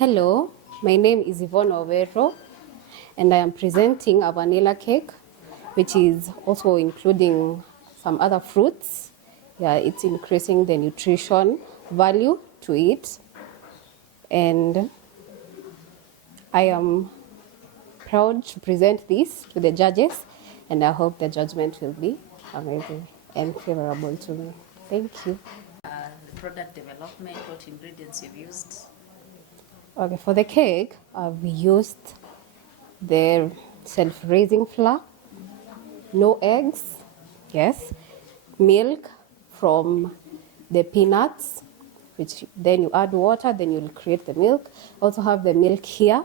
Hello, my name is Yvonne Overo, and I am presenting a vanilla cake, which is also including some other fruits. Yeah, it's increasing the nutrition value to it. And I am proud to present this to the judges, and I hope the judgment will be amazing and favorable to me. Thank you. The product development, what ingredients you've used? Okay, for the cake, we used the self-raising flour, no eggs, yes, milk from the peanuts, which then you add water, then you'll create the milk. Also have the milk here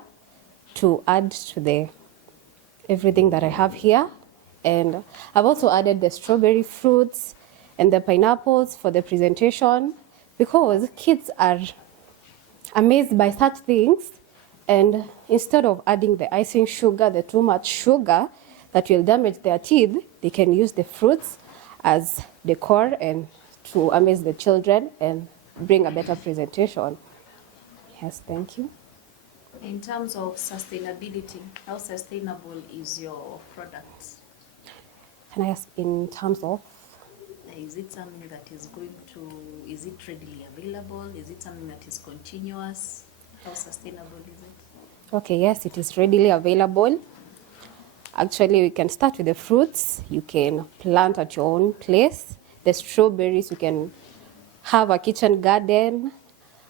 to add to the everything that I have here. And I've also added the strawberry fruits and the pineapples for the presentation because kids are amazed by such things. And instead of adding the icing sugar, the too much sugar that will damage their teeth, they can use the fruits as decor and to amaze the children and bring a better presentation. Yes, thank you. In terms of sustainability, how sustainable is your product? Can I ask in terms of? Is it something that is is it readily available? Is it something that is continuous? How sustainable is it? Okay, yes, it is readily available. Actually, we can start with the fruits. You can plant at your own place. The strawberries, you can have a kitchen garden.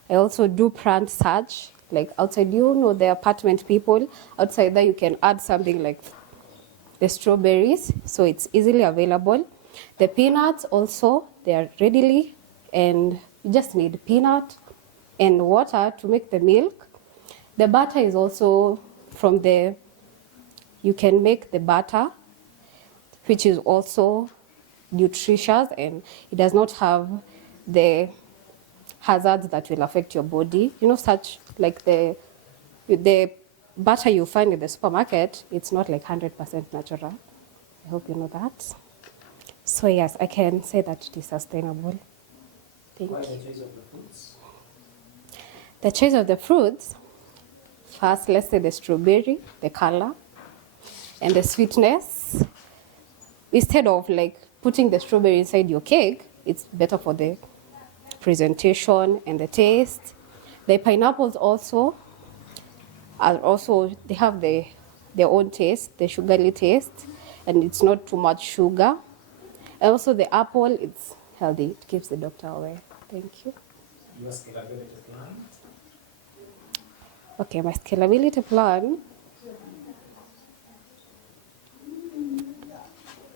I also do plant such, like outside, the apartment people. Outside there, you can add something like the strawberries, so it's easily available. The peanuts also, they are readily, and you just need peanut and water to make the milk. The butter is also from you can make the butter, which is also nutritious and it does not have the hazards that will affect your body. Such like the butter you find in the supermarket, it's not like 100% natural. I hope you know that. So yes, I can say that it is sustainable. Thank you. Why the choice of the fruits? The choice of the fruits, first, let's say the strawberry, the color, and the sweetness. Instead of like putting the strawberry inside your cake, it's better for the presentation and the taste. The pineapples also they have their own taste, the sugary taste, and it's not too much sugar. And also the apple, it's healthy. It keeps the doctor away. Thank you. Your scalability plan? Okay, my scalability plan.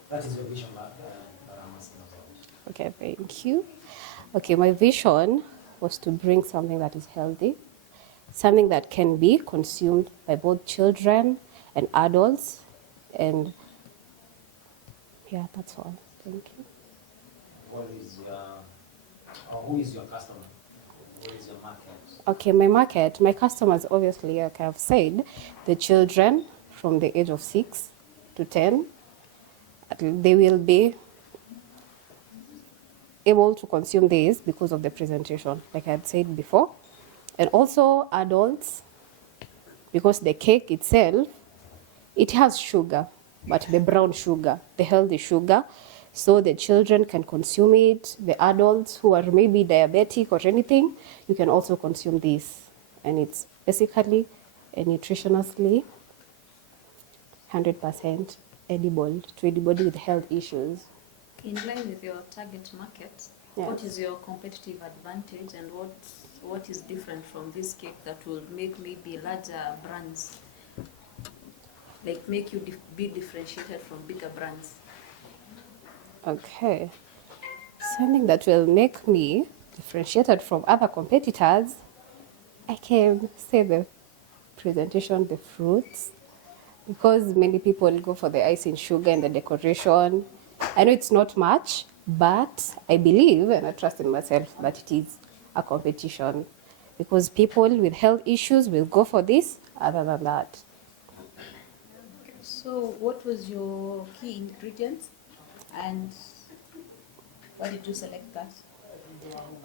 That is your vision that I'm asking about. Okay, thank you. Okay, my vision was to bring something that is healthy, something that can be consumed by both children and adults. And yeah, that's all. Thank you. Who is your customer? What is your market? Okay, my customers, obviously, like I've said, the children from the age of 6 to 10, they will be able to consume this because of the presentation, like I had said before. And also adults, because the cake itself, it has sugar, but the brown sugar, the healthy sugar, so the children can consume it. The adults who are maybe diabetic or anything, you can also consume this. And it's basically a nutritionally 100% edible to anybody with health issues. In line with your target market, Yes. What is your competitive advantage and what is different from this cake that will make maybe larger brands, like make you be differentiated from bigger brands? Okay. Something that will make me differentiated from other competitors, I can say the presentation, the fruits, because many people go for the icing sugar and the decoration. I know it's not much, but I believe and I trust in myself that it is a competition because people with health issues will go for this other than that. So what was your key ingredients and why did you select that?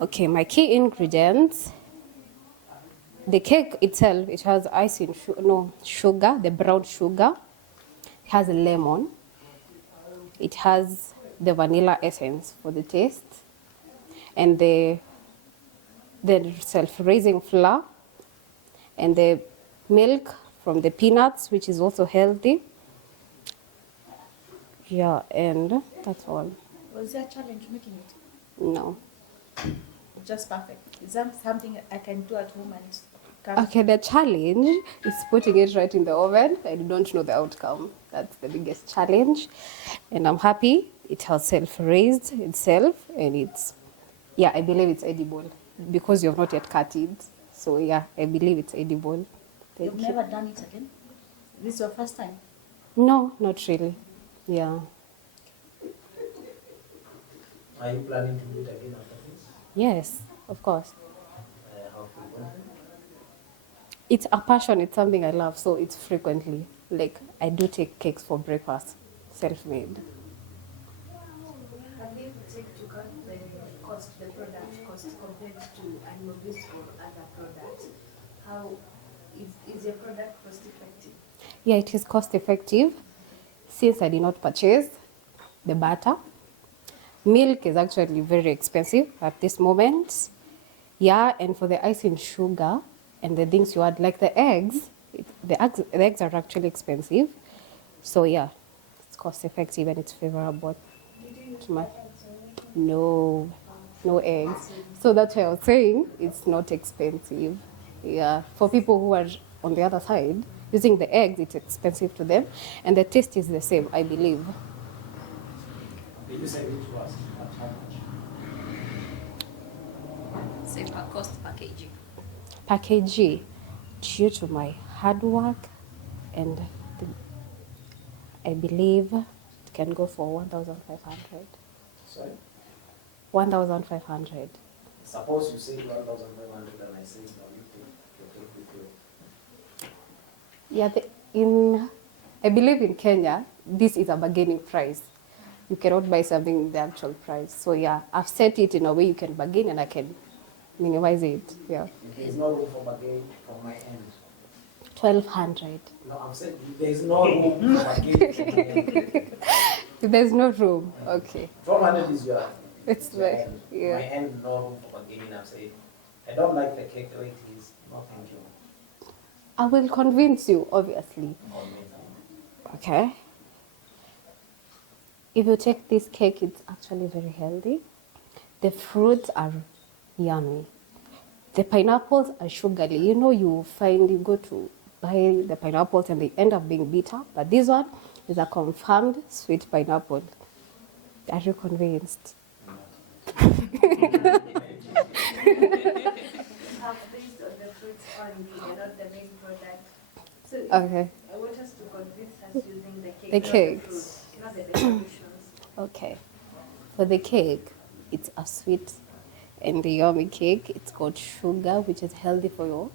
Okay, my key ingredients, The cake itself, it has icing, sugar, the brown sugar. It has lemon. It has the vanilla essence for the taste, and the self-raising flour, and the milk from the peanuts, which is also healthy. Yeah, and that's all. Was there a challenge making it? No. Just perfect. Is that something I can do at home and come? Okay, the challenge is putting it right in the oven. I don't know the outcome. That's the biggest challenge. And I'm happy it has self-raised itself, and I believe it's edible because you have not yet cut it. So yeah, I believe it's edible. Thank You've you. never done it again? This is your first time? No, not really. Yeah. Are you planning to do it again after this? Yes, of course. How frequently? It's a passion. It's something I love. So it's frequently. Like, I do take cakes for breakfast, self-made. Have you checked to cut the cost, the product cost compared to animal based or other products? How is your product cost effective? Yeah, it is cost effective since I did not purchase the butter. Milk is actually very expensive at this moment. Yeah, and for the icing sugar and the things you add, like the eggs, the eggs are actually expensive. So yeah, it's cost effective and it's favorable. No, no eggs. So that's why I was saying it's not expensive. Yeah, for people who are on the other side, using the eggs, it's expensive to them. And the taste is the same, I believe. You said it to us. How much? Say per cost per kg. Per kg, due to my hard work, and I believe it can go for 1,500. Sorry? 1,500. Suppose you say 1,500 and I say no, you take with you. Yeah, I believe in Kenya, this is a bargaining price. You cannot buy something in the actual price. So yeah, I've set it in a way you can bargain and I can minimize it. Yeah. There's no room for bargaining from my end. 1,200. No, I'm saying there's no room for bargaining from my end. There's no room. Okay. 1,200 is your It's your like, end. yeah. My end, no room for bargaining. I'm saying I don't like the cake the way it is. No, thank you. I will convince you, obviously. No, no. Okay. If you take this cake, it's actually very healthy. The fruits are yummy. The pineapples are sugary. You know, you go to buy the pineapples and they end up being bitter. But this one is a confirmed sweet pineapple. Are you convinced? Have based on the fruits only, you're not the main product. So Okay. I want us to convince us using the cake, The not cakes. the fruit, not the decorations. Okay. For the cake, it's a sweet and yummy cake. It's got sugar, which is healthy for you.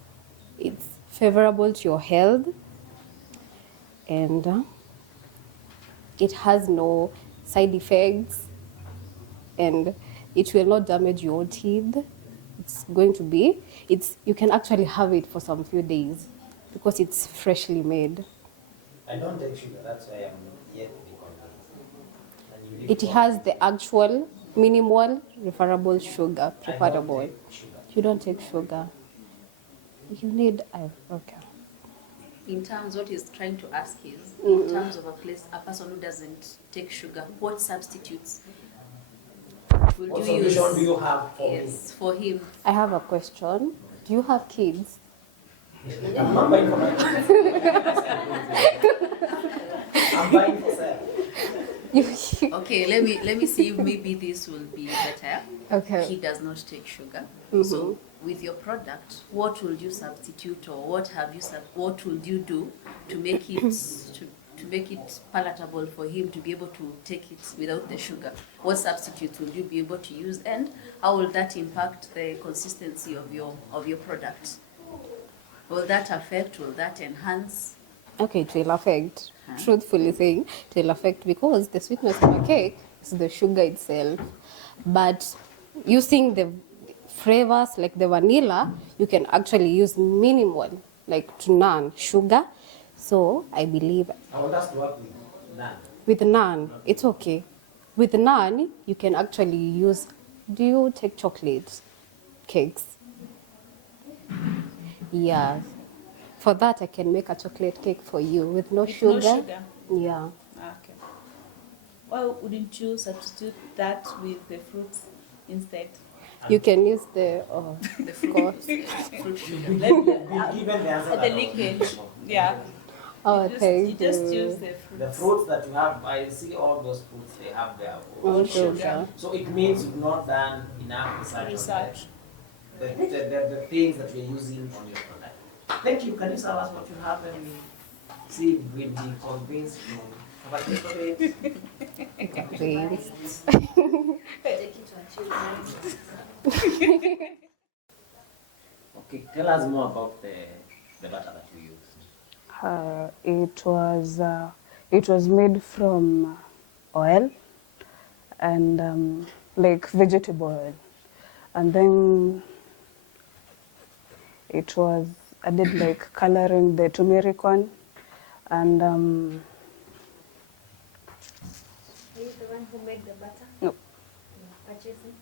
It's favorable to your health. And it has no side effects. And it will not damage your teeth. It's going to be, you can actually have it for some few days because it's freshly made. I don't take sugar. That's why I'm yet to be convinced. And you It live has the actual minimal referable sugar, I don't preferable. take sugar. You don't take sugar. You need, okay. In terms, what he's trying to ask is, Mm-hmm. in terms of a person who doesn't take sugar, what substitutes would What you use? solution do you have for Yes, for him. I have a question. Do you have kids? me? I'm not buying for my kids. I'm buying for sale. Okay, let me see if maybe this will be better. Okay. He does not take sugar. Mhm. So with your product, what will you substitute, or what will you do to make it to make it palatable for him to be able to take it without the sugar? What substitute will you be able to use, and how will that impact the consistency of your product? Will that affect? Will that enhance? Okay, it will affect. Truthfully saying, it will affect because the sweetness of a cake is the sugar itself. But using the flavors like the vanilla, you can actually use minimal, like to none sugar. So I believe I want us to work with none. with naan, it's okay. With naan, you can actually use. Do you take chocolate cakes? Yeah. For that, I can make a chocolate cake for you with no With sugar. no sugar. Yeah. Okay. Why wouldn't you substitute that with the fruits instead? You can use the The fruit, God. fruit sugar. Be given the answer The that I was liquid. looking for. Yeah. Oh, You thank just use you. the fruits. The fruits that you have, I see all those fruits, they have their Own own sugar. sugar. So it means you've not done enough research on the things that you're using on your product. Thank you. Can you tell us what you have and we see if we'll be convinced to have a taste of it? Please. Take it to achieve. Okay, tell us more about the butter that you used. It was made from oil and like vegetable oil, and then it was added like coloring the turmeric one, and Are you the one who made the butter? no, Purchasing?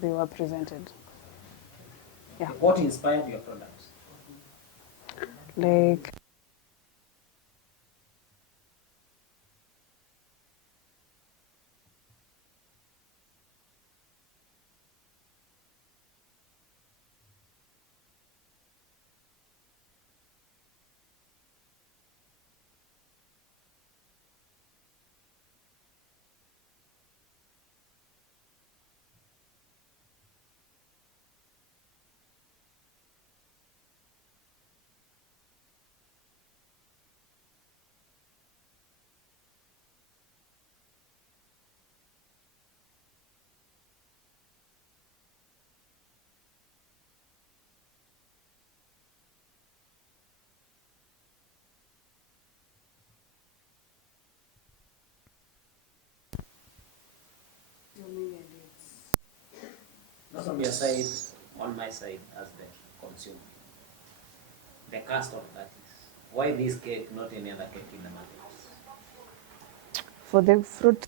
they were presented. Yeah. What inspired your products? Like Not on your side, on my side as the consumer. The cost of that is. Why this cake, not any other cake in the market? for the fruit,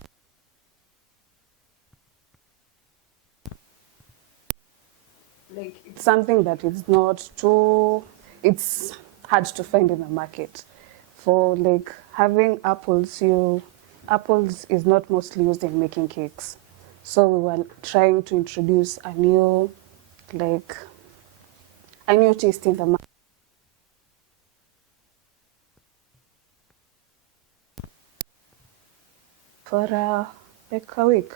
like it's something that is not too. It's hard to find in the market. For like having apples is not mostly used in making cakes. So we were trying to introduce like a new taste in the market. For like a week.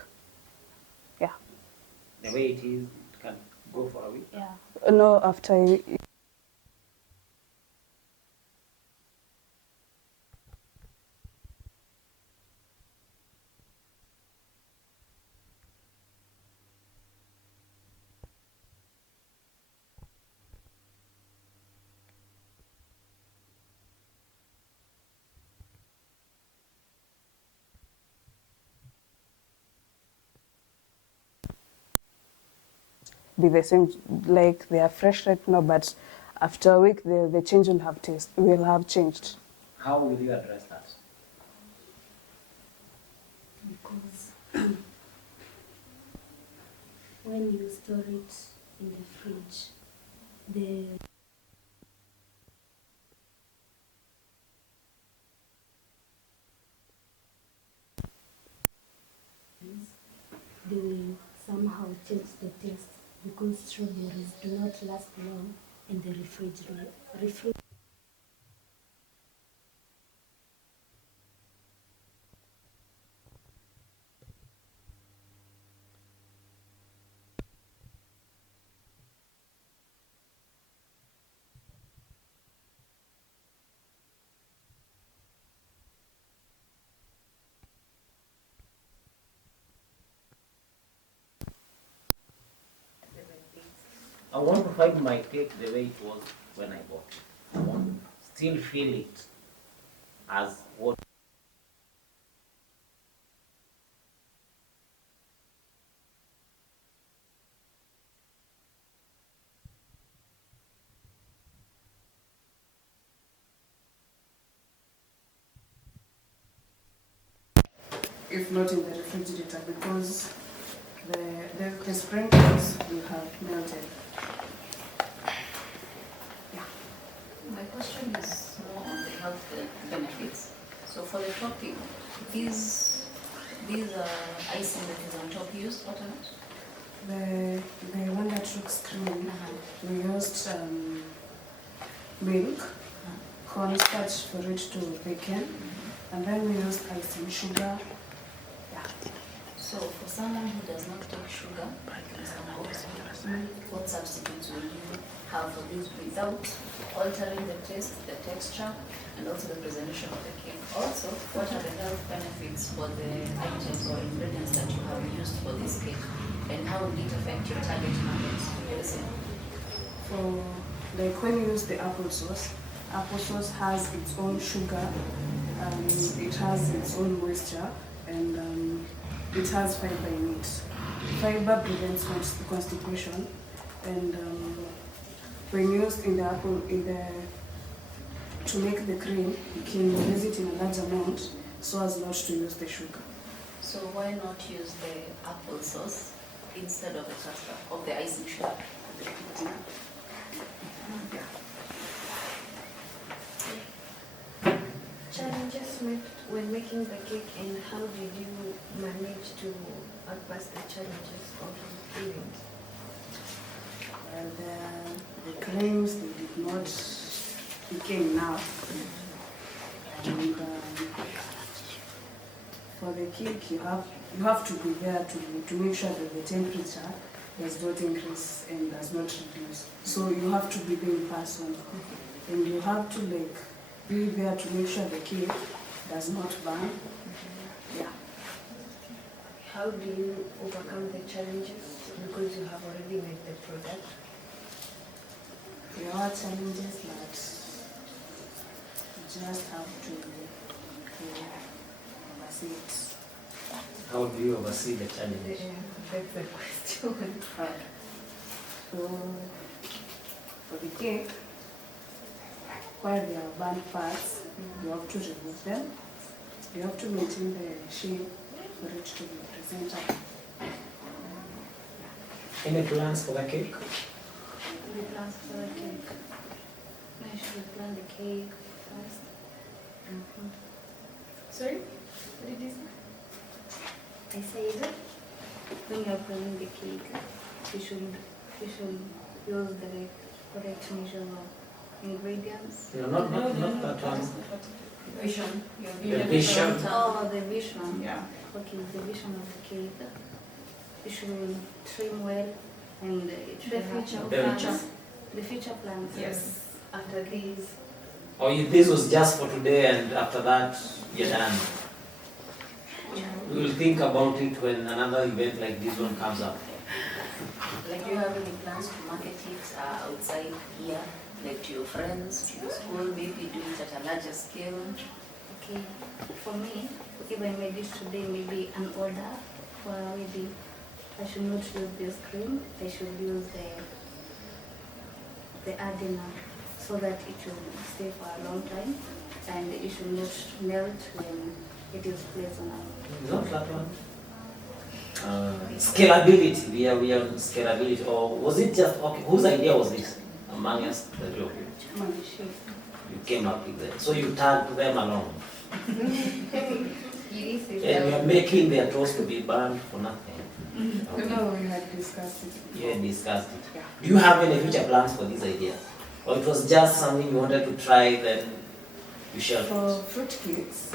Yeah. The way it is, it can go for a week. Yeah. No, after be the same, like they are fresh right now, but after a week the change will have changed. How will you address that? Because when you store it in the fridge, they will somehow change the taste because strawberries do not last long in the refrigerator. I want to find my cake the way it was when I bought it. I want to still feel it as what. if not in the refrigerator, because the sprinkles will have melted. My question is more on the health benefits. So for the topping, these icing that is on top used what on it? The one that looks creamy, we used milk, cornstarch for it to thicken, and then we used icing sugar. So for someone who does not take sugar, what substitutes will you have for this without altering the taste, the texture, and also the presentation of the cake? Also, what are the health benefits for the items or ingredients that you have used for this cake? And how will it affect your target markets? For like when you use the applesauce has its own sugar, it has its own moisture, and it has fiber in it. Fiber prevents constipation, and when used in the apple, to make the cream, you can use it in a large amount so as not to use the sugar. So why not use the applesauce instead of the custard, of the icing sugar? Challenges met when making the cake, and how did you manage to pass the challenges of the event? The claims they did not became enough. And for the cake, you have to be there to make sure that the temperature does not increase and does not reduce. So you have to be there in person, and you have to be there to make sure the cake does not burn. Yeah. How do you overcome the challenges because you have already made the product? There are challenges, but you just have to oversee it. How do you oversee the challenges? That's the question. So for the cake, where there are burnt parts, you have to remove them. You have to maintain the shape for it to be presentable. Any plans for the cake? We plan for the cake. I should plan the cake first. Sorry? What did you say? I said when you are planning the cake, you should use the correct measure of ingredients. No, not that one. Vision. The vision. Oh, the vision. Yeah. Okay, the vision of the cake. You should trim well, and it should The have future plans. The future plans. Yes. After these, This was just for today, and after that, you're done. We will think about it when another event like this one comes up. Like, do you have any plans to market it outside here, like to your friends, to your school, maybe do it at a larger scale? Okay, for me, if I made it today, maybe an order for a wedding, I should not use this cream. I should use the hardener so that it will stay for a long time, and it should not melt when it is placed on a. Not that one. Scalability. We are on scalability. Or was it just okay? Whose idea was this among us? The two of you. My shape. You came up with it. So you tagged them along. And we are making their toast to be burned for nothing. Okay. No, we had discussed it. You had discussed it. Yeah. Do you have any future plans for this idea? Or it was just something you wanted to try, then you shelved For it? fruit cakes,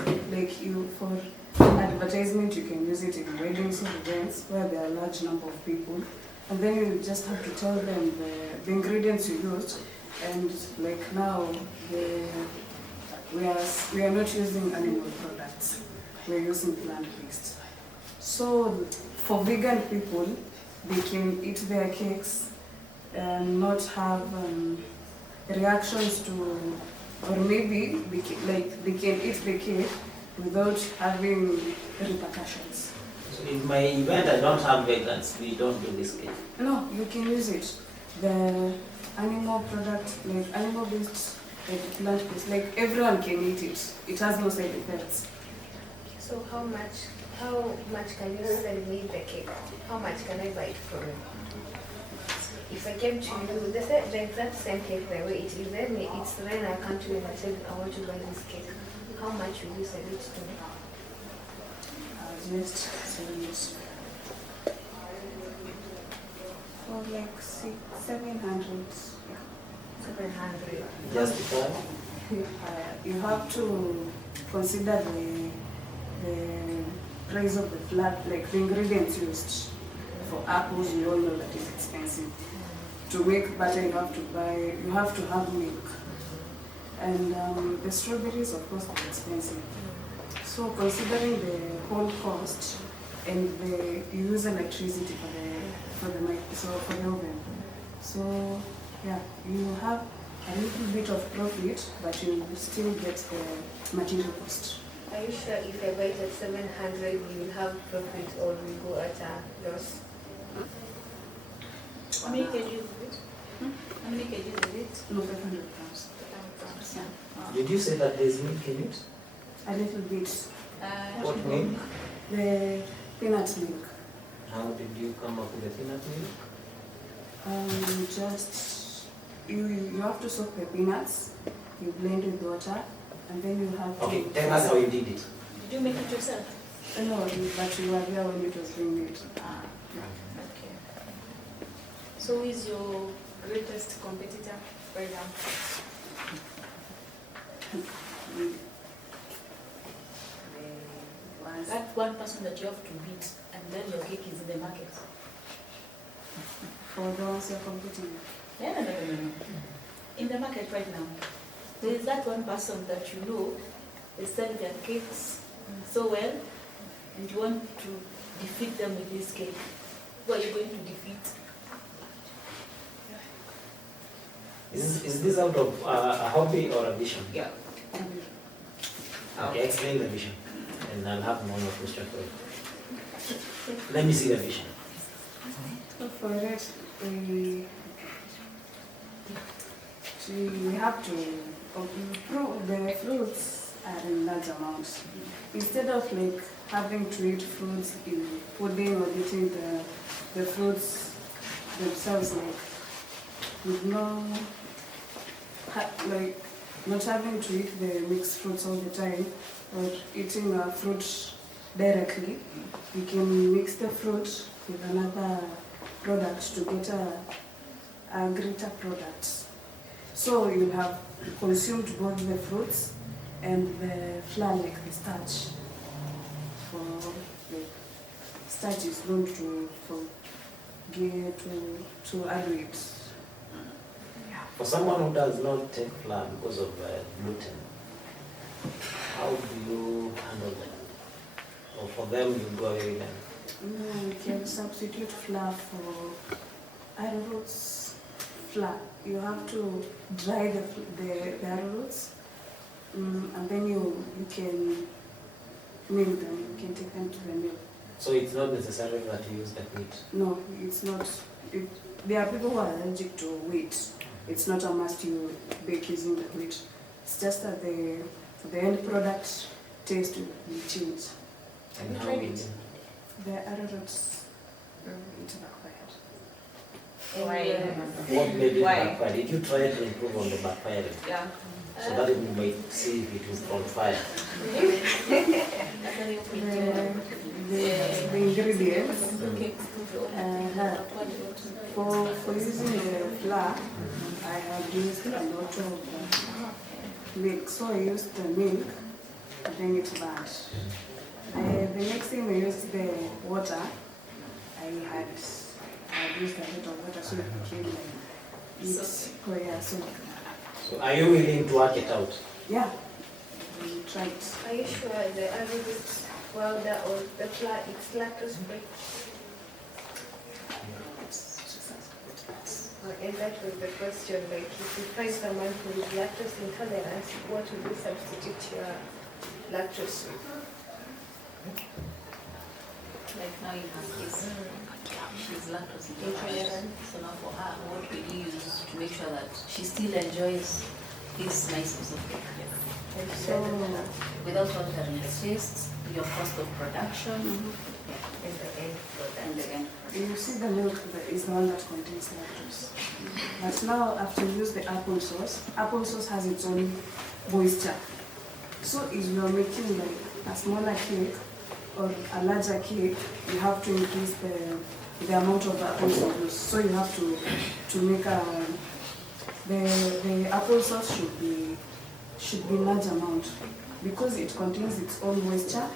for advertisement, you can use it in weddings or events where there are a large number of people, and then you just have to tell them the ingredients you used, and like now we are not using animal products, we are using plant-based. So for vegan people, they can eat their cakes and not have reactions to, or maybe they can eat the cake without having repercussions. So in my event, I don't have vegans. We don't do this cake. No, you can use it. The animal product, like animal-based, like plant-based, like everyone can eat it. It has no side effects. so how how much can you sell me the cake? How much can I buy it from you? If I came to you, the exact same cake the way it is, then I come to you and I said, I want to buy this cake. How much will you sell it to me? I'll just sell it for like 700. Yeah. 700. Justify. You have to consider the price of the flour, like the ingredients used. For apples, you all know that it's expensive. To make butter, you have to have milk. And the strawberries, of course, are expensive. So considering the whole cost and you use electricity for the oven. So yeah, you have a little bit of profit, but you will still get the material cost. Are you sure if I buy it at 700, you will have profit or will go at a loss? How many kgs is it? How many kgs is it? No, 500 grams. Yeah. Did you say that there's milk in it? A little bit. What milk? The peanut milk. How did you come up with the peanut milk? Just you have to soak the peanuts. You blend with water, and then you have Okay, to. tell us how you did it. Did you make it yourself? No, but you were there when it was being made. Okay. So who is your greatest competitor right now? That one person that you have to beat, and then your cake is in the market. For the ones you're competing with. No. In the market right now, there is that one person that you know they sell their cakes so well, and you want to defeat them with this cake. Who are you going to defeat? Is this out of a hobby or a vision? Yeah. Okay, explain the vision. And I'll have one more question for you. Let me see the vision. For it, we have to improve the fruits are in large amounts. Instead of like having to eat fruits in pudding or eating the fruits themselves, like with like not having to eat the mixed fruits all the time or eating a fruit directly, we can mix the fruit with another product to get a greater product. So you have consumed both the fruits and the flour, like the starch. For like starch is known to add it. For someone who does not take flour because of gluten, how do you handle that? Or for them, you go away with them? You can substitute flour for arrowroots flour. You have to dry the arrowroots, and then you can mill them. You can take them to the mill. So it's not necessary that you use that meat? No, it's not. There are people who are allergic to wheat. It's not a must you bake using the wheat. It's just that the end product taste will change. And how we do? The arrowroots it backfired. What made it Why? backfire? Did you try to improve on the backfiring? Yeah. So that we might see if it was on fire. The ingredients for using the flour, I have used a lot of milk. So I used the milk, and then it burned. The next thing I used the water. I had used a lot of water, so it became like So are you willing to work it out? yeah. We tried. Are you sure the arrowroot powder or the flour is lactose free? And that was the question, like if you find someone who is lactose intolerant, what would you substitute your lactose with? Like now in her case, she's lactose intolerant. So now for her, what will you use to make sure that she still enjoys this nice piece of cake. So, Without altering the taste, your cost of production, in the end product. and the end. You see the milk that is the one that contains lactose. But now after you use the apple sauce has its own moisture. So if you are making like a smaller cake or a larger cake, you have to increase the amount of apple sauce used. So you have to make the apple sauce should be large amount because it contains its own moisture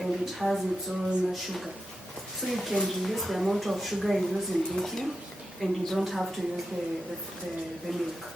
and it has its own sugar. So you can reduce the amount of sugar you use in baking and you don't have to use the milk.